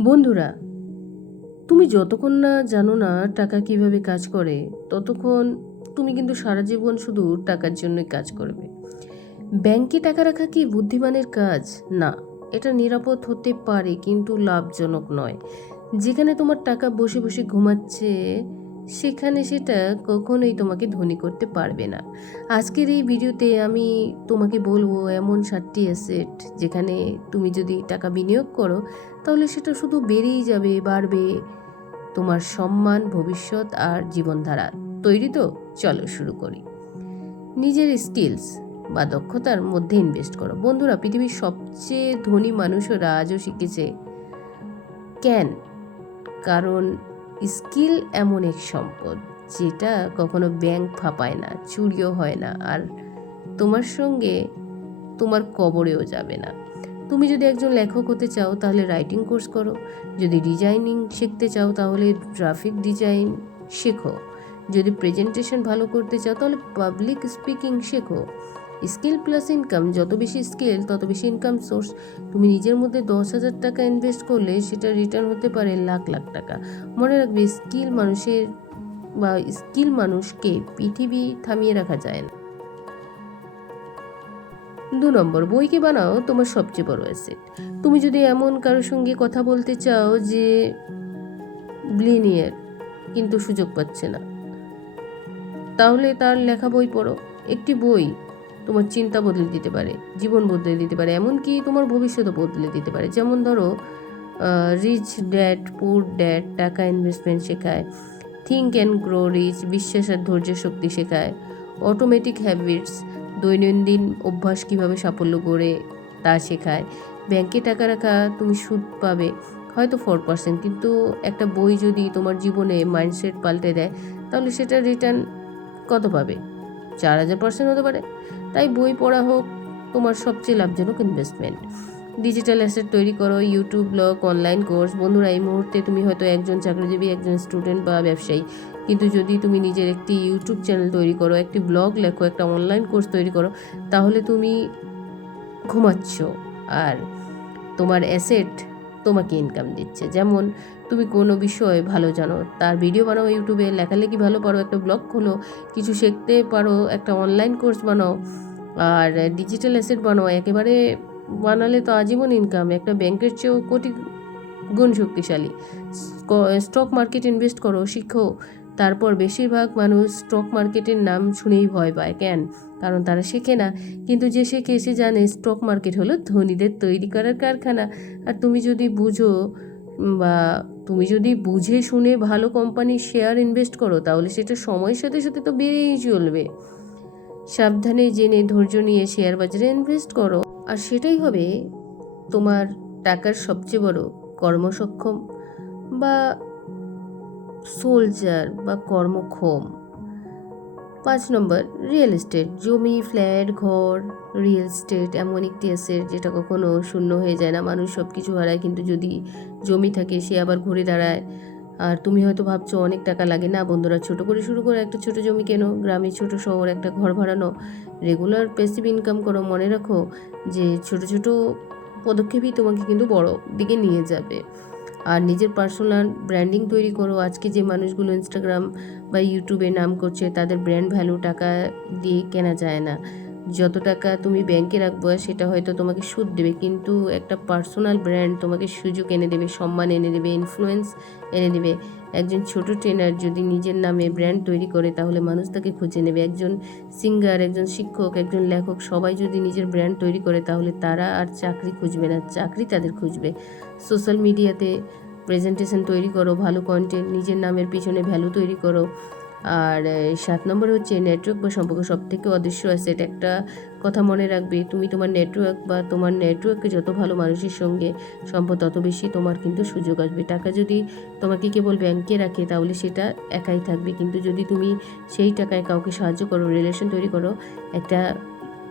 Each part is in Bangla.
বন্ধুরা, তুমি যতক্ষণ না জানো না টাকা কীভাবে কাজ করে, ততক্ষণ তুমি কিন্তু সারা জীবন শুধু টাকার জন্যই কাজ করবে। ব্যাংকে টাকা রাখা কি বুদ্ধিমানের কাজ? না, এটা নিরাপদ হতে পারে, কিন্তু লাভজনক নয়। যেখানে তোমার টাকা বসে বসে ঘুমাচ্ছে সেখানে সেটা কখনোই তোমাকে ধনী করতে পারবে না। আজকের এই ভিডিওতে আমি তোমাকে বলব, এমন সাতটি অ্যাসেট যেখানে তুমি যদি টাকা বিনিয়োগ করো, তাহলে সেটা শুধু বেড়েই যাবে, বাড়বে তোমার সম্মান, ভবিষ্যৎ আর জীবনধারা। তৈরি তো? চলো শুরু করি। নিজের স্কিলস বা দক্ষতার মধ্যে ইনভেস্ট করো। বন্ধুরা, পৃথিবীর সবচেয়ে ধনী মানুষরা আজও শিখেছে কেন কারণ স্কিল এমন এক সম্পদ যেটা কখনো ব্যাংক ফাঁপায় না, চুরিও হয় না, আর তোমার সঙ্গে তোমার কবরেও যাবে না। তুমি যদি একজন লেখক হতে চাও, তাহলে রাইটিং কোর্স করো। যদি ডিজাইনিং শিখতে চাও, তাহলে গ্রাফিক ডিজাইন শেখো। যদি প্রেজেন্টেশন ভালো করতে চাও, তাহলে পাবলিক স্পিকিং শেখো। স্কিল প্লাস ইনকাম যত বেশি স্কিল তত বেশি ইনকাম সোর্স তুমি নিজের মধ্যে দশ হাজার টাকা ইনভেস্ট করলে সেটা রিটার্ন হতে পারে লাখ লাখ টাকা। মনে রাখবে স্কিল মানুষের বা স্কিল মানুষকে পৃথিবী থামিয়ে রাখা যায় না। দু নম্বর, বইকে বানাও তোমার সবচেয়ে বড় অ্যাসেট তুমি যদি এমন কারোর সঙ্গে কথা বলতে চাও যে ব্লিনিয়ার কিন্তু সুযোগ পাচ্ছে না, তাহলে তার লেখা বই পড়ো। একটি বই তোমার চিন্তা বদলে দিতে পারে, জীবন বদলে দিতে পারে, এমনকি তোমার ভবিষ্যৎও বদলে দিতে পারে। যেমন ধরো রিচ ড্যাড পুর ড্যাড টাকা ইনভেস্টমেন্ট শেখায় থিঙ্ক অ্যান্ড গ্রো রিচ বিশ্বাস আর ধৈর্য শক্তি শেখায় অটোমেটিক হ্যাবিটস দৈনন্দিন অভ্যাস কীভাবে সাফল্য গড়ে তা শেখায়। ব্যাংকে টাকা রাখা তুমি সুদ পাবে, হয়তো ফোর পার্সেন্ট কিন্তু একটা বই যদি তোমার জীবনে মাইন্ডসেট পাল্টে দেয়, তাহলে সেটা রিটার্ন কত পাবে? চার হাজার পার্সেন্ট হতে পারে। তাই বই পড়া হোক, তোমার সবচেয়ে লাভজনক ইনভেস্টমেন্ট ডিজিটাল অ্যাসেট তৈরি করো ইউটিউব ব্লগ অনলাইন কোর্স বন্ধুরা, এই মুহূর্তে তুমি হয়তো একজন চাকরিজীবী, একজন স্টুডেন্ট বা ব্যবসায়ী। কিন্তু যদি তুমি নিজের একটি ইউটিউব চ্যানেল তৈরি করো, একটি ব্লগ লেখো, একটা অনলাইন কোর্স তৈরি করো, তাহলে তুমি ঘুমাচ্ছ। আর তোমার অ্যাসেট তোমাকে ইনকাম দিচ্ছে। যেমন, তুমি কোনো বিষয় ভালো জানো, তার ভিডিও বানাও ইউটিউবে, লেখালেখি ভালো পারো একটা ব্লগ খোলো, কিছু শিখতে পারো, একটা অনলাইন কোর্স বানাও, আর ডিজিটাল অ্যাসেট বানাও, একেবারে বানালে তো আজীবন ইনকাম একটা ব্যাংকের চেয়েও কোটি গুণ শক্তিশালী। স্টক মার্কেট ইনভেস্ট করো, শিখো তারপর বেশিরভাগ মানুষ স্টক মার্কেটের নাম শুনেই ভয় পায়, কেন? কারণ তারা শেখে না। কিন্তু যে শেখে, সে জানে স্টক মার্কেট হলো ধনীদের তৈরি করার কারখানা। আর তুমি যদি বুঝো বা তুমি যদি বুঝে শুনে ভালো কোম্পানির শেয়ার ইনভেস্ট করো, তাহলে সেটা সময়ের সাথে সাথে তো বেড়েই চলবে। সাবধানে জেনে ধৈর্য নিয়ে শেয়ার বাজারে ইনভেস্ট করো। আর সেটাই হবে তোমার টাকার সবচেয়ে বড় কর্মসক্ষম বা সোলজার বা কর্মক্ষম। পাঁচ নম্বর রিয়েল এস্টেট জমি ফ্ল্যাট ঘর রিয়েল এস্টেট এমন একটি অ্যাসেট যেটা কখনো শূন্য হয়ে যায় না। মানুষ সব কিছু হারায়, কিন্তু যদি জমি থাকে, সে আবার ঘুরে দাঁড়ায়। আর তুমি হয়তো ভাবছ, অনেক টাকা লাগে। না বন্ধুরা, ছোট করে শুরু করে একটা ছোট জমি কেনো? গ্রামে ছোট, শহর একটা ঘর ভাড়ানো। রেগুলার প্যাসিভ ইনকাম করো, মনে রাখো যে ছোট ছোট পদক্ষেপই তোমাকে কিন্তু বড় দিকে নিয়ে যাবে। আর নিজের পার্সোনাল ব্র্যান্ডিং তৈরি করো। আজকে যে মানুষগুলো ইনস্টাগ্রাম বা ইউটিউবে নাম করছে, তাদের ব্র্যান্ড ভ্যালু টাকা দিয়ে কেনা যায় না। যত টাকা তুমি ব্যাংকে রাখব, সেটা হয়তো তোমাকে সুদ দেবে। কিন্তু একটা পার্সোনাল ব্র্যান্ড তোমাকে সুযোগ এনে দেবে, সম্মান এনে দেবে ইনফ্লুয়েন্স এনে দেবে। একজন ছোট ট্রেনার যদি নিজের নামে ব্র্যান্ড তৈরি করে, তাহলে মানুষ তাকে খুঁজে নেবে। একজন সিঙ্গার একজন শিক্ষক, একজন লেখক, সবাই যদি নিজের ব্র্যান্ড তৈরি করে, তাহলে তারা আর চাকরি খুঁজবে না, চাকরি তাদের খুঁজবে। সোশ্যাল মিডিয়াতে প্রেজেন্টেশন তৈরি করো, ভালো কন্টেন্ট নিজের নামের পিছনে ভ্যালু তৈরি করো। আর সাত নম্বর হচ্ছে নেটওয়ার্ক বা সম্পর্ক সব থেকে অদৃশ্য অ্যাসেট একটা কথা মনে রাখবে। তুমি তোমার নেটওয়ার্ক বা তোমার নেটওয়ার্কে যত ভালো মানুষের সঙ্গে সম্পদ তত বেশি তোমার কিন্তু সুযোগ আসবে। টাকা যদি তোমাকে কেবল ব্যাংকে রাখে, তাহলে সেটা একাই থাকবে। কিন্তু যদি তুমি সেই টাকায় কাউকে সাহায্য করো রিলেশন তৈরি করো, একটা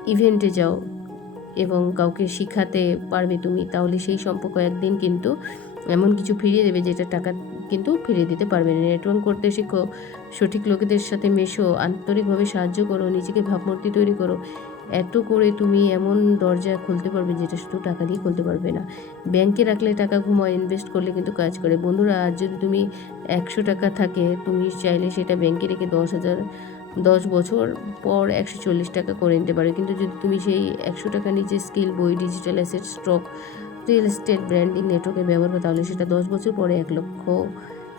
ইভেন্টে যাও এবং কাউকে শিখাতে পারবে তুমি, তাহলে সেই সম্পর্ক একদিন কিন্তু এমন কিছু ফিরিয়ে দেবে যেটা টাকা কিন্তু ফিরিয়ে দিতে পারবে না। নেটওয়ার্ক করতে শিখো, সঠিক লোকেদের সাথে মেশো, আন্তরিকভাবে সাহায্য করো, নিজেকে ভাবমূর্তি তৈরি করো। এত করে তুমি এমন দরজা খুলতে পারবে যেটা শুধু টাকা দিয়ে খুলতে পারবে না। ব্যাংকে রাখলে টাকা ঘুমায়, ইনভেস্ট করলে কিন্তু কাজ করে। বন্ধুরা আজ যদি তুমি একশো টাকা থাকে, তুমি চাইলে সেটা ব্যাংকে রেখে দশ হাজার, দশ বছর পর একশো চল্লিশ টাকা করে নিতে পারো। কিন্তু যদি তুমি সেই একশো টাকা নিজের স্কিল, বই, digital asset, stock real estate branding নেটওয়ার্কে ব্যবহার করে, তাহলে সেটা দশ বছর পরে এক লক্ষ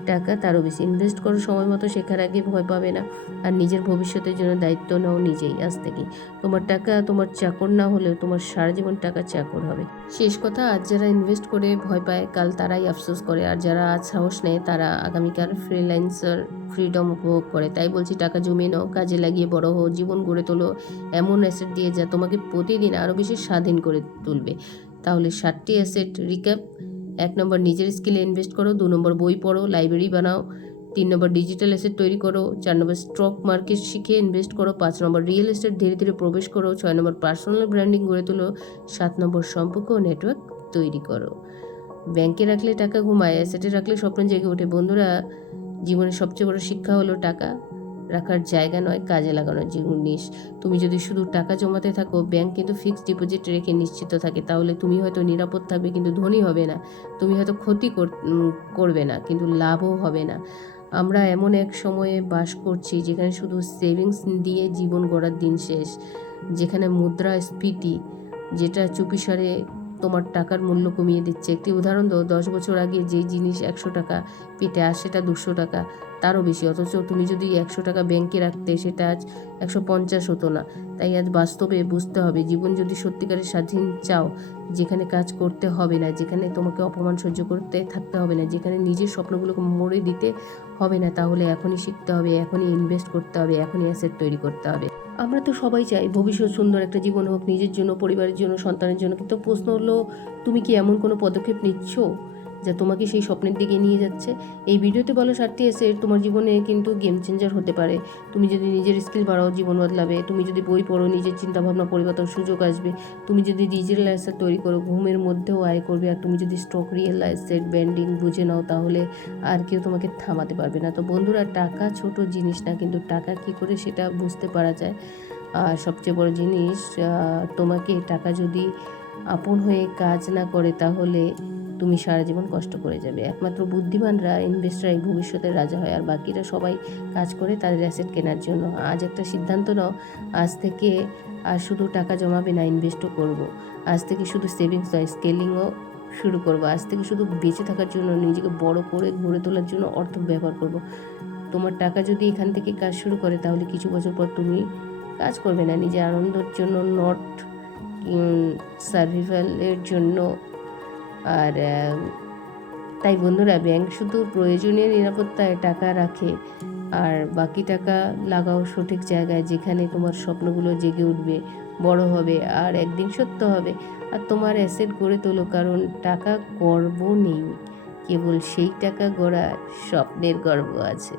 টাকা তারও বেশি। ইনভেস্ট করো, সময় মতো শেখার আগে ভয় পাবে না। আর নিজের ভবিষ্যতের জন্য দায়িত্ব নাও নিজেই আজ থেকে। তোমার টাকা, তোমার চাকর না হলেও তোমার সারা জীবন টাকা চাকর হবে। শেষ কথা, আজ যারা ইনভেস্ট করে ভয় পায়, কাল তারাই আফসোস করে। আর যারা আজ সাহস নেয়, তারা আগামীকাল ফ্রিল্যান্সার ফ্রিডম উপভোগ করে। তাই বলছি, টাকা জমিয়ে নাও, কাজে লাগিয়ে বড় হও, জীবন গড়ে তোলো। এমন অ্যাসেট দিয়ে যা তোমাকে প্রতিদিন আরও বেশি স্বাধীন করে তুলবে। তাহলে ষাটটি অ্যাসেট রিক্যাপ, এক নম্বর নিজের স্কিলে ইনভেস্ট করো, দু নম্বর বই পড়ো, লাইব্রেরি বানাও, তিন নম্বর ডিজিটাল অ্যাসেট তৈরি করো, চার নম্বর স্টক মার্কেট শিখে ইনভেস্ট করো, পাঁচ নম্বর রিয়েল এস্টেট ধীরে ধীরে প্রবেশ করো, ছয় নম্বর পার্সোনাল ব্র্যান্ডিং গড়ে তোলো, সাত নম্বর সম্পর্ক ও নেটওয়ার্ক তৈরি করো। ব্যাংকে রাখলে টাকা ঘুমায়, অ্যাসেটে রাখলে স্বপ্ন জেগে ওঠে। বন্ধুরা, জীবনের সবচেয়ে বড় শিক্ষা হলো টাকা। রাখার জায়গা নয়, কাজে লাগানোর জিনিস তুমি যদি শুধু টাকা জমাতে থাকো ব্যাংক কিন্তু ফিক্সড ডিপোজিট রেখে নিশ্চিত থাকে, তাহলে তুমি হয়তো নিরাপদ থাকবে কিন্তু ধনী হবে না। তুমি হয়তো ক্ষতি কর- করবে না, কিন্তু লাভও হবে না। আমরা এমন এক সময়ে বাস করছি যেখানে শুধু সেভিংস দিয়ে জীবন গড়ার দিন শেষ, যেখানে মুদ্রাস্ফীতি, যেটা চুপিসারে তোমার টাকার মূল্য কমিয়ে দিচ্ছে। একটি উদাহরণ দাও, দশ বছর আগে যে জিনিস একশো টাকা পেটে আর সেটা দুশো টাকা, তারও বেশি। অথচ তুমি যদি একশো টাকা ব্যাংকে রাখতে, সেটা আজ একশো পঞ্চাশ হতো না। তাই আজ বাস্তবে বুঝতে হবে, জীবন যদি সত্যিকারের স্বাধীন চাও, যেখানে কাজ করতে হবে না, যেখানে তোমাকে অপমান সহ্য করতে থাকতে হবে না, যেখানে নিজের স্বপ্নগুলোকে মরে দিতে হবে না, তাহলে এখনই শিখতে হবে, এখনই ইনভেস্ট করতে হবে, এখনই অ্যাসেট তৈরি করতে হবে। আমরা তো সবাই চাই ভবিষ্যৎ সুন্দর একটা জীবন হোক, নিজের জন্য, পরিবারের জন্য, সন্তানের জন্য। কিন্তু প্রশ্ন হলো, তুমি কি এমন কোনো পদক্ষেপ নিচ্ছ? যা তোমাকে সেই স্বপ্নের দিকে নিয়ে যাচ্ছে। এই ভিডিওতে বলো সাতটি এসে তোমার জীবনে কিন্তু গেম চেঞ্জার হতে পারে। তুমি যদি নিজের স্কিল বাড়াও, জীবন বদলাবে। তুমি যদি বই পড়ো, নিজের চিন্তাভাবনা পরিবর্তন সুযোগ আসবে। তুমি যদি ডিজিটাল অ্যাসেট তৈরি করো, ঘুমের মধ্যেও আয় করবে। আর তুমি যদি স্টক রিয়েল অ্যাসেট ব্যান্ডিং বুঝে নাও, তাহলে আর কেউ তোমাকে থামাতে পারবে না। তো বন্ধুরা, টাকা ছোট জিনিস না, কিন্তু টাকা কি করে সেটা বুঝতে পারা যায়। আর সবচেয়ে বড় জিনিস তোমাকে টাকা যদি আপন হয়ে কাজ না করে, তাহলে তুমি সারা জীবন কষ্ট করে যাবে একমাত্র বুদ্ধিমানরা ইনভেস্টর এই ভবিষ্যতের রাজা হয় আর বাকিরা সবাই কাজ করে তাদের অ্যাসেট কেনার জন্য আজ একটা সিদ্ধান্ত নাও, আজ থেকে আর শুধু টাকা জমাবে না ইনভেস্টও করব। আজ থেকে শুধু সেভিংস নয় স্কেলিংও শুরু করব আজ থেকে শুধু বেঁচে থাকার জন্য, নিজেকে বড় করে গড়ে তোলার জন্য অর্থ ব্যবহার করব। তোমার টাকা যদি এখান থেকে কাজ শুরু করে, তাহলে কিছু বছর পর তুমি কাজ করবে না নিজের আনন্দের জন্য নট সার্ভিভালের জন্য আর তাই বন্ধুরা ব্যাংক শুধু প্রয়োজনীয় নিরাপত্তায় টাকা রাখে আর বাকি টাকা লাগাও সঠিক জায়গায় যেখানে তোমার স্বপ্নগুলো জেগে উঠবে, বড় হবে আর একদিন সত্য হবে। আর তোমার অ্যাসেট গড়ে তোলো কারণ টাকা গর্ব নেই, কেবল সেই টাকা গড়ার স্বপ্নের গর্ব আছে।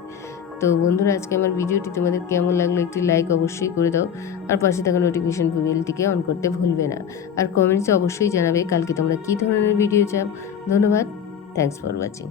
তো বন্ধুরা, আজকে আমার ভিডিওটি তোমাদের কেমন লাগল একটি লাইক অবশ্যই করে দাও। আর পাশে থাকা নোটিফিকেশন বেলটিকে অন করতে ভুলবে না। আর কমেন্টসে অবশ্যই জানাবে কালকে তোমরা কী ধরনের ভিডিও চাও। ধন্যবাদ থ্যাংকস ফর ওয়াচিং